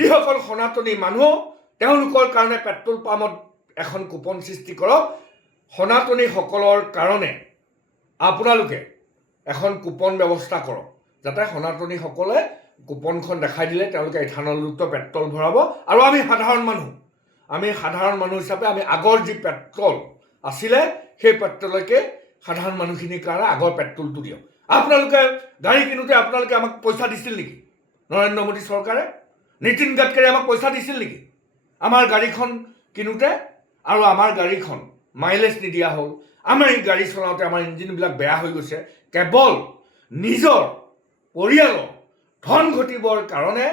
যিসকল সনাতনী মানুহ তেওঁলোকৰ কাৰণে পেট্ৰল পাম্পত এখন কুপন সৃষ্টি কৰক। সনাতনীসকলৰ কাৰণে আপোনালোকে এখন কুপন ব্যৱস্থা কৰক, যাতে সনাতনীসকলে কুপনখন দেখাই দিলে তেওঁলোকে ইথানলযুক্ত পেট্ৰল ভৰাব। আৰু আমি সাধাৰণ মানুহ হিচাপে আমি আগৰ যি পেট্ৰল আছিলে সেই পেট্ৰলকে সাধাৰণ মানুহখিনিৰ কাৰণে আগৰ পেট্ৰলটো দিয়ক। আপোনালোকে গাড়ী কিনোতে আপোনালোকে আমাক পইচা দিছিল নেকি? নৰেন্দ্ৰ মোদী চৰকাৰে, নীতিন গাডকাৰী আমাক পইচা দিছিল নেকি আমাৰ গাড়ীখন কিনোতে? আৰু আমাৰ গাড়ীখন মাইলেজ নিদিয়া হ'ল, আমাৰ এই গাড়ী চলাওঁতে আমাৰ ইঞ্জিনবিলাক বেয়া হৈ গৈছে, কেৱল নিজৰ পৰিয়ালৰ ধন ঘটিবৰ কাৰণে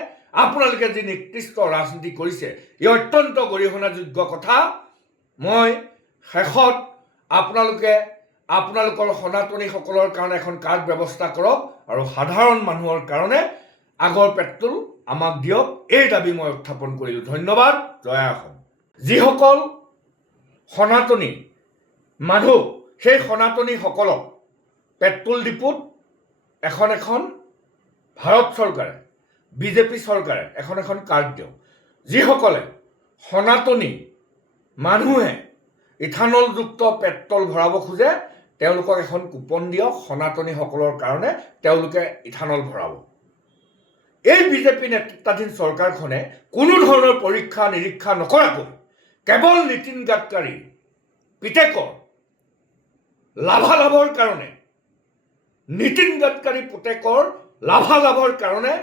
আপোনালোকে যি নিকৃষ্ট ৰাজনীতি কৰিছে, ই অত্যন্ত গৰিহণাযোগ্য কথা। মই শেষত আপোনালোকৰ সনাতনীসকলৰ কাৰণে এখন কাৰ্ড ব্যৱস্থা কৰক আৰু সাধাৰণ মানুহৰ কাৰণে আগৰ পেট্ৰল আমাক দিয়ক, এই দাবী মই উত্থাপন কৰিলোঁ। ধন্যবাদ। জয় অসম। যিসকল সনাতনী মানুহ, সেই সনাতনীসকলক পেট্ৰল ডিপুত এখন ভাৰত চৰকাৰে, বিজেপি চৰকাৰে এখন কাৰ্ড দিয়ক। যিসকলে সনাতনী মানুহে ইথানলযুক্ত পেট্ৰল ভৰাব খোজে তেওঁলোকক এখন কুপন দিয়ক, সনাতনীসকলৰ কাৰণে তেওঁলোকে ইথানল ভৰাব। এই বিজেপি নেতৃত্বাধীন চৰকাৰখনে কোনো ধৰণৰ পৰীক্ষা নিৰীক্ষা নকৰাকৈ কেৱল নীতিন গাডকাৰী পিতেকৰ লাভালাভৰ কাৰণে, নীতিন গাডকাৰী পুতেকৰ লাভালাভৰ কাৰণে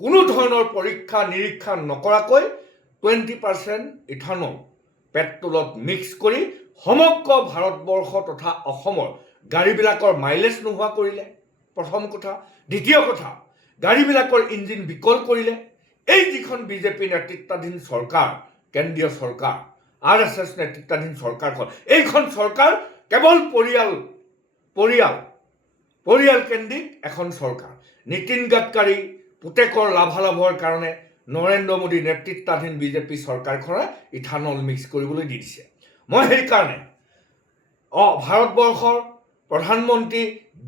কোনো ধৰণৰ পৰীক্ষা নিৰীক্ষা নকৰাকৈ 20% ইথানল পেট্ৰলত মিক্স কৰি সমগ্ৰ ভাৰতবৰ্ষ তথা অসমৰ গাড়ীবিলাকৰ মাইলেজ নোহোৱা কৰিলে, প্ৰথম কথা। দ্বিতীয় কথা, গাড়ীবিলাকৰ ইঞ্জিন বিকল কৰিলে। এই যিখন বিজেপি নেতৃত্বাধীন চৰকাৰ, কেন্দ্ৰীয় চৰকাৰ, RSS নেতৃত্বাধীন চৰকাৰখন, এইখন চৰকাৰ কেৱল পৰিয়াল কেন্দ্ৰিক এখন চৰকাৰ। নীতিন গাডকাৰী পুতেকৰ লাভালাভৰ কাৰণে নৰেন্দ্ৰ মোদী নেতৃত্বাধীন বিজেপি চৰকাৰখনে ইথানল মিক্স কৰিবলৈ দি দিছে। মই সেইকাৰণে ভাৰতবৰ্ষৰ প্ৰধানমন্ত্ৰী,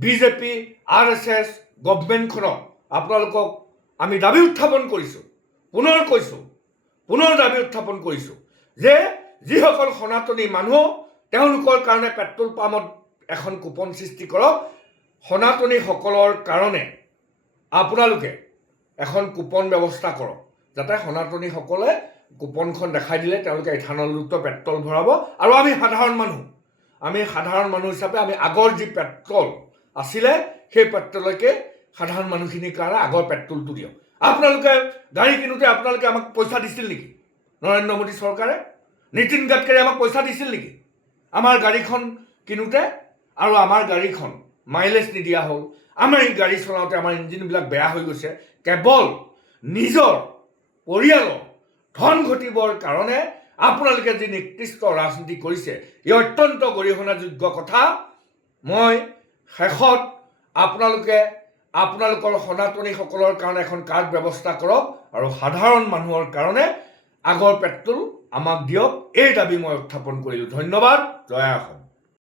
বিজেপি, RSS গভৰ্ণমেণ্টখনক আপোনালোকক আমি দাবী উত্থাপন কৰিছোঁ, পুনৰ দাবী উত্থাপন কৰিছোঁ যে যিসকল সনাতনী মানুহ তেওঁলোকৰ কাৰণে পেট্ৰল পাম্পত এখন কুপন সৃষ্টি কৰক। সনাতনীসকলৰ কাৰণে আপোনালোকে এখন কুপন ব্যৱস্থা কৰক, যাতে সনাতনীসকলে কুপনখন দেখাই দিলে তেওঁলোকে ইথানলযুক্ত পেট্ৰল ভৰাব। আৰু আমি সাধাৰণ মানুহ হিচাপে আমি আগৰ যি পেট্ৰল আছিলে সেই পেট্ৰলকে সাধাৰণ মানুহখিনিৰ কাৰণে আগৰ পেট্ৰলটো দিয়ক। আপোনালোকে গাড়ী কিনোতে আপোনালোকে আমাক পইচা দিছিল নেকি? নৰেন্দ্ৰ মোদী চৰকাৰে, নীতিন গাডকাৰী আমাক পইচা দিছিল নেকি আমাৰ গাড়ীখন কিনোতে? আৰু আমাৰ গাড়ীখন মাইলেজ নিদিয়া হ'ল, আমাৰ এই গাড়ী চলাওঁতে আমাৰ ইঞ্জিনবিলাক বেয়া হৈ গৈছে, কেৱল নিজৰ পৰিয়ালৰ ধন ঘটিবৰ কাৰণে আপোনালোকে যি নিকৃষ্ট ৰাজনীতি কৰিছে, ই অত্যন্ত গৰিহণাযোগ্য কথা। মই শেষত আপোনালোকৰ সনাতনীসকলৰ কাৰণে এখন কাৰ্ড ব্যৱস্থা কৰক আৰু সাধাৰণ মানুহৰ কাৰণে আগৰ পেট্ৰল আমাক দিয়ক, এই দাবী মই উত্থাপন কৰিলোঁ। ধন্যবাদ। জয় অসম।